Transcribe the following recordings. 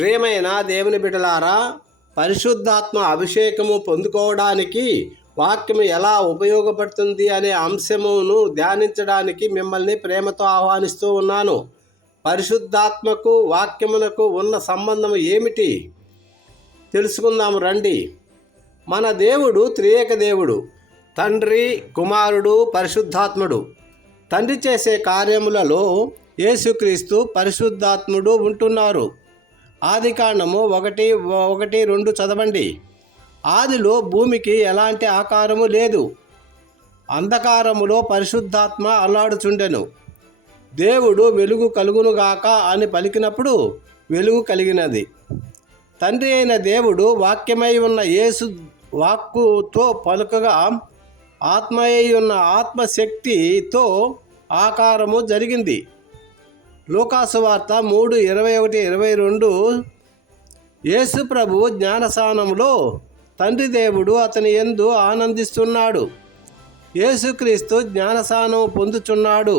ప్రియమైన దేవుని బిడ్డలారా, పరిశుద్ధాత్మ అభిషేకము పొందుకోవడానికి వాక్యము ఎలా ఉపయోగపడుతుంది అనే అంశమును ధ్యానించడానికి మిమ్మల్ని ప్రేమతో ఆహ్వానిస్తూ ఉన్నాను. పరిశుద్ధాత్మకు వాక్యమునకు ఉన్న సంబంధం ఏమిటి తెలుసుకుందాము రండి. మన దేవుడు త్రియేక దేవుడు, తండ్రి, కుమారుడు, పరిశుద్ధాత్ముడు. తండ్రి చేసే కార్యములలో యేసుక్రీస్తు, పరిశుద్ధాత్ముడు ఉంటున్నారు. ఆదికాండము 1:1-2 చదవండి. ఆదిలో భూమికి ఎలాంటి ఆకారము లేదు. అంధకారములో పరిశుద్ధాత్మ అల్లాడుచుండెను. దేవుడు వెలుగు కలుగునుగాక అని పలికినప్పుడు వెలుగు కలిగినది. తండ్రి అయిన దేవుడు వాక్యమై ఉన్న యేసు వాక్కుతో పలుకగా ఆత్మయై ఉన్న ఆత్మశక్తితో ఆకారము జరిగింది. లూకాసు వార్త 3:21-22 యేసు ప్రభువు జ్ఞానసానములో తండ్రి దేవుడు అతని యందు ఆనందిస్తున్నాడు. యేసుక్రీస్తు జ్ఞానసానము పొందుచున్నాడు.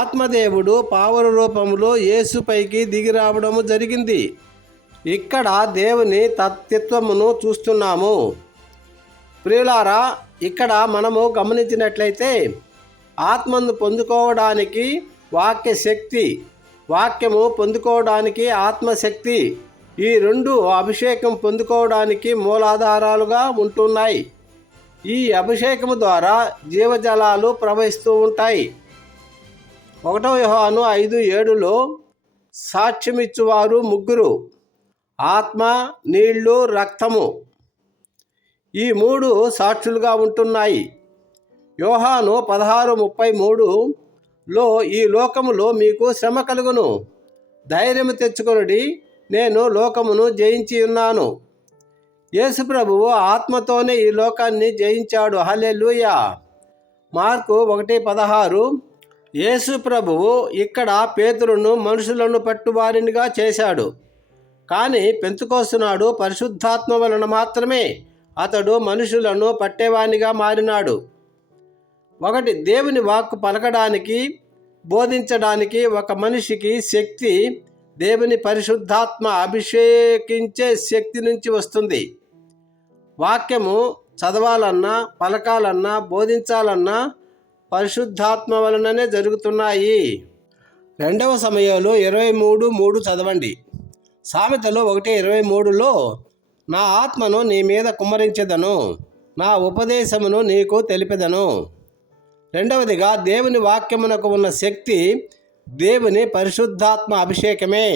ఆత్మదేవుడు పావుర రూపములో యేసుపైకి దిగి రావడము జరిగింది. ఇక్కడ దేవుని తత్వమును చూస్తున్నాము. ప్రియులారా, ఇక్కడ మనము గమనించినట్లయితే ఆత్మను పొందుకోవడానికి వాక్య శక్తి, వాక్యము పొందుకోవడానికి ఆత్మశక్తి, ఈ రెండు అభిషేకం పొందుకోవడానికి మూలాధారాలుగా ఉంటున్నాయి. ఈ అభిషేకము ద్వారా జీవజలాలు ప్రవహిస్తూ ఉంటాయి. 1 యోహాను 5:7 సాక్ష్యమిచ్చువారు ముగ్గురు, ఆత్మ, నీళ్లు, రక్తము. ఈ మూడు సాక్షులుగా ఉంటున్నాయి. యోహాను 16:33 ఈ లోకములో మీకు శ్రమ కలుగును, ధైర్యము తెచ్చుకొనుడి, నేను లోకమును జయించి ఉన్నాను. యేసు ప్రభువు ఆత్మతోనే ఈ లోకాన్ని జయించాడు. హల్లెలూయా. మార్కు 1:16 యేసు ప్రభువు ఇక్కడ పేతురును మనుషులను పట్టువారినిగా చేశాడు. కానీ పెంతెకొస్తు నాడు పరిశుద్ధాత్మ వలన మాత్రమే అతడు మనుషులను పట్టేవానిగా మారినాడు. దేవుని వాక్కు పలకడానికి, బోధించడానికి ఒక మనిషికి శక్తి దేవుని పరిశుద్ధాత్మ అభిషేకించే శక్తి నుంచి వస్తుంది. వాక్యము చదవాలన్నా, పలకాలన్నా, బోధించాలన్నా పరిశుద్ధాత్మ వలననే జరుగుతున్నాయి. 2 సమూయేలు 23:3 చదవండి. సామెతలు 1:23 నా ఆత్మను నీ మీద కుమ్మరించెదను, నా ఉపదేశమును నీకు తెలిపెదను. రెండవదిగా దేవుని వాక్యమునకు ఉన్న శక్తి దేవుని పరిశుద్ధాత్మ అభిషేకమే.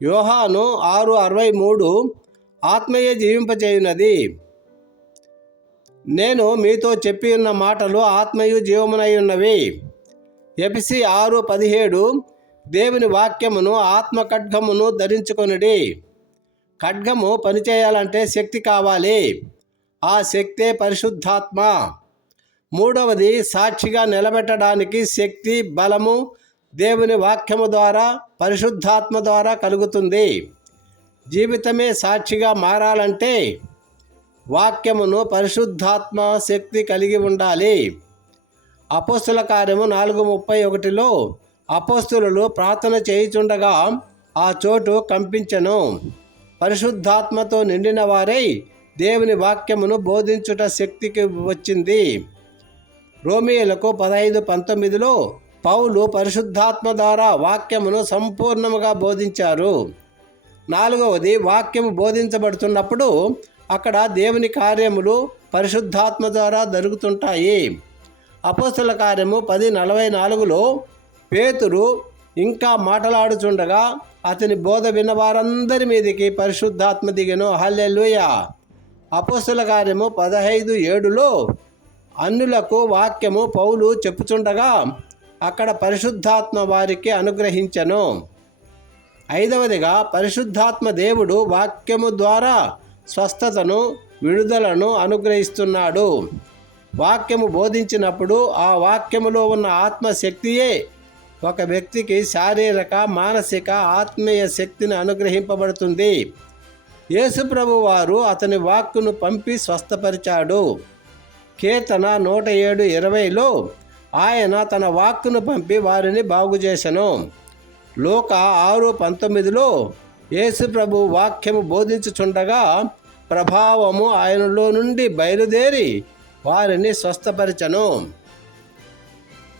యోహాను 6:63 ఆత్మయే జీవింపచేయున్నది. నేను మీతో చెప్పి ఉన్న మాటలు ఆత్మయు జీవమునై ఉన్నవి. ఎఫెసీ 6:17 దేవుని వాక్యమును, ఆత్మ ఖడ్గమును ధరించుకొనుడి. ఖడ్గము పనిచేయాలంటే శక్తి కావాలి. ఆ శక్తే పరిశుద్ధాత్మ. మూడవది, సాక్షిగా నిలబెట్టడానికి శక్తి, బలము దేవుని వాక్యము ద్వారా, పరిశుద్ధాత్మ ద్వారా కలుగుతుంది. జీవితమే సాక్షిగా మారాలంటే వాక్యమును, పరిశుద్ధాత్మ శక్తి కలిగి ఉండాలి. అపోస్తుల కార్యము 4:31 అపోస్తులు ప్రార్థన చేయుచుండగా ఆ చోటు కంపించెను. పరిశుద్ధాత్మతో నిండిన వారై దేవుని వాక్యమును బోధించుట శక్తికి వచ్చింది. రోమీయులకు 15:19 పౌలు పరిశుద్ధాత్మ ద్వారా వాక్యమును సంపూర్ణముగా బోధించారు. నాలుగవది, వాక్యము బోధించబడుతున్నప్పుడు అక్కడ దేవుని కార్యములు పరిశుద్ధాత్మ ద్వారా జరుగుతుంటాయి. అపోస్తుల కార్యము 10:44 పేతురు ఇంకా మాట్లాడుచుండగా అతని బోధ విన్న వారందరి మీదకి పరిశుద్ధాత్మ దిగెను. హల్లెలూయా. అపోస్తుల కార్యము 15:7 అన్యులకు వాక్యము పౌలు చెప్పుచుండగా అక్కడ పరిశుద్ధాత్మ వారికి అనుగ్రహించెను. ఐదవదిగా, పరిశుద్ధాత్మ దేవుడు వాక్యము ద్వారా స్వస్థతను, విడుదలను అనుగ్రహిస్తున్నాడు. వాక్యము బోధించినప్పుడు ఆ వాక్యములో ఉన్న ఆత్మశక్తియే ఒక వ్యక్తికి శారీరక, మానసిక, ఆత్మీయ శక్తిని అనుగ్రహింపబడుతుంది. యేసు ప్రభు వారు అతని వాక్కును పంపి స్వస్థపరిచాడు. కీర్తన 107:20 ఆయన తన వాక్కును పంపి వారిని బాగు చేసెను. లూకా 6:19లో యేసు ప్రభు వాక్యము బోధించుచుండగా ప్రభావము ఆయనలో నుండి బయలుదేరి వారిని స్వస్థపరిచను.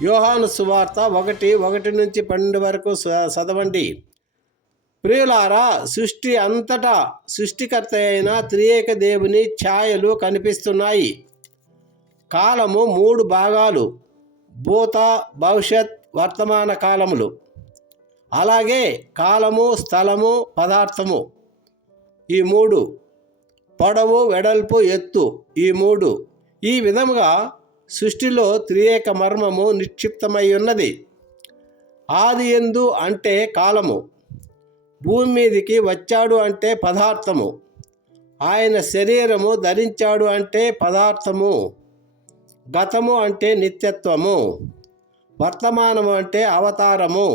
యోహాను సువార్త 1:1-12 వరకు చదవండి. ప్రియులారా, సృష్టి అంతటా సృష్టికర్త అయిన త్రియేక దేవుని ఛాయలు కనిపిస్తున్నాయి. కాలము 3 భాగాలు: భూత, భవిష్యత్, వర్తమాన కాలములు. అలాగే కాలము, స్థలము, పదార్థము, ఈ 3. పొడవు, వెడల్పు, ఎత్తు, ఈ 3. ఈ విధముగా సృష్టిలో త్రియేక మర్మము నిక్షిప్తమై ఉన్నది. ఆది యందు అంటే కాలము, భూమి మీదికి వచ్చాడు అంటే పదార్థము, ఆయన శరీరము ధరించాడు అంటే పదార్థము, గతము అంటే నిత్యత్వము, వర్తమానము అంటే అవతారము,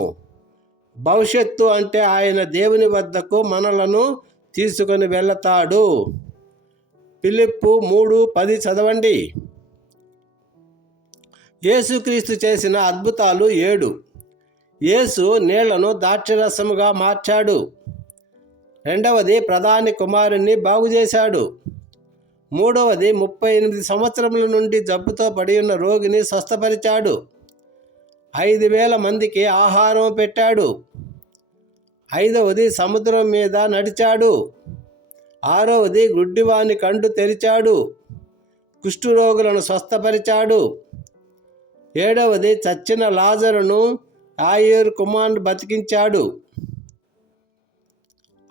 భవిష్యత్తు అంటే ఆయన దేవుని వద్దకు మనలను తీసుకొని వెళతాడు. ఫిలిప్పు 3:10 చదవండి. యేసుక్రీస్తు చేసిన అద్భుతాలు 7. యేసు నీళ్లను ద్రాక్షరసముగా మార్చాడు. 2వది, ప్రధాని కుమారుణ్ణి బాగు చేశాడు. 3వది, 38 సంవత్సరముల నుండి జబ్బుతో పడి ఉన్న రోగిని స్వస్థపరిచాడు. 5,000 మందికి ఆహారం పెట్టాడు. 5వది, సముద్రం మీద నడిచాడు. 6వది, గుడ్డివాని కండు తెరిచాడు. కుష్ఠరోగులను స్వస్థపరిచాడు. 7వది, చచ్చిన లాజరును యాయీరు కుమారుని బతికించాడు.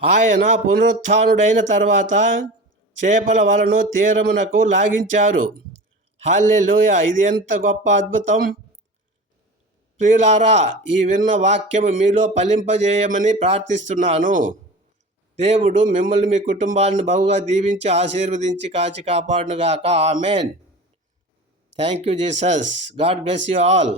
ఆయన పునరుత్థానుడైన తర్వాత చేపల వలను తీరమునకు లాగించారు. హల్లెలూయా! ఇది ఎంత గొప్ప అద్భుతం! ప్రియులారా, ఈ విన్న వాక్యము మీలో ఫలింపజేయమని ప్రార్థిస్తున్నాను. దేవుడు మిమ్మల్ని, మీ కుటుంబాలను బహుగా దీవించి ఆశీర్వదించి కాచి కాపాడునుగాక. Amen. Thank you Jesus. God bless you all.